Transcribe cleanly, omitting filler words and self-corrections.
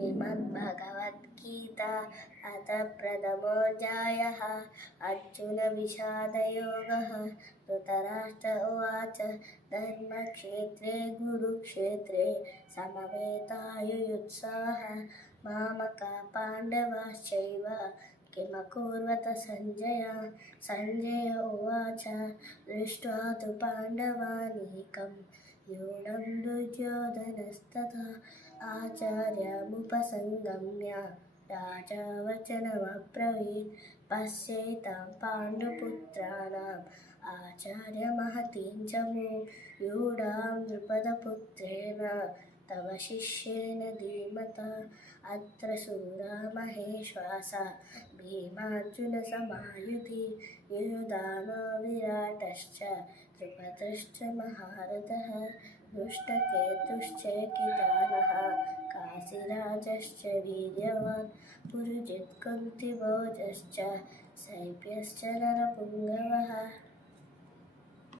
श्रीमद्भगवद्गीता अथ प्रथमोऽध्यायः अर्जुनविषादयोगः। धृतराष्ट्र उवाच धर्मक्षेत्रे कुरुक्षेत्रे समवेतायुयुत्साह मामका पाण्डवाश्चैव किमकुर्वत सञ्जय। सञ्जय उवाच दृष्ट्वा तु पाण्डवानीकं यूनं दुर्योधनस्तथा आचार्यमुपसङ्गम्य राजा वचनमब्रवीत् पश्येतां पाण्डुपुत्राणाम् आचार्यमहतीं च मूढां द्रुपदपुत्रेण तव शिष्येन धीमता। अत्र शूरा महेश्वासा भीमार्जुनसमायुधि युयुधानो विराटश्च द्रुपदश्च महारथः दुष्टकेतुश्चेकितानः काशीराजश्च वीर्यवान् पुरुजित् कुन्तिभोजश्च शैब्यश्च नरपुङ्गवः।